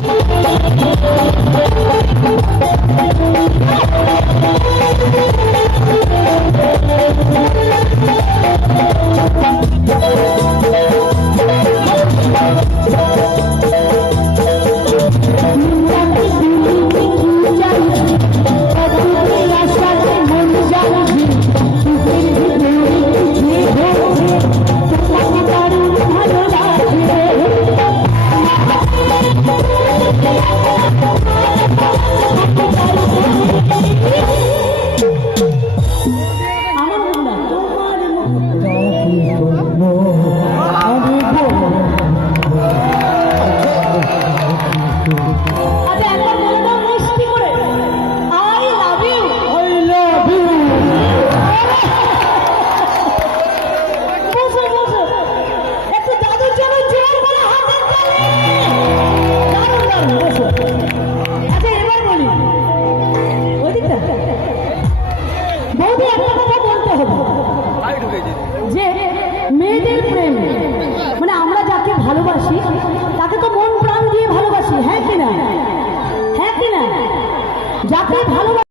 Thank you. বৌদি একটা কথা বলতে হবে যে মেয়েদের প্রেম মানে আমরা যাকে ভালোবাসি, তাকে তো মন প্রাণ দিয়ে ভালোবাসি হ্যাঁ কিনা হ্যাঁ কিনা যাকে ভালোবাসি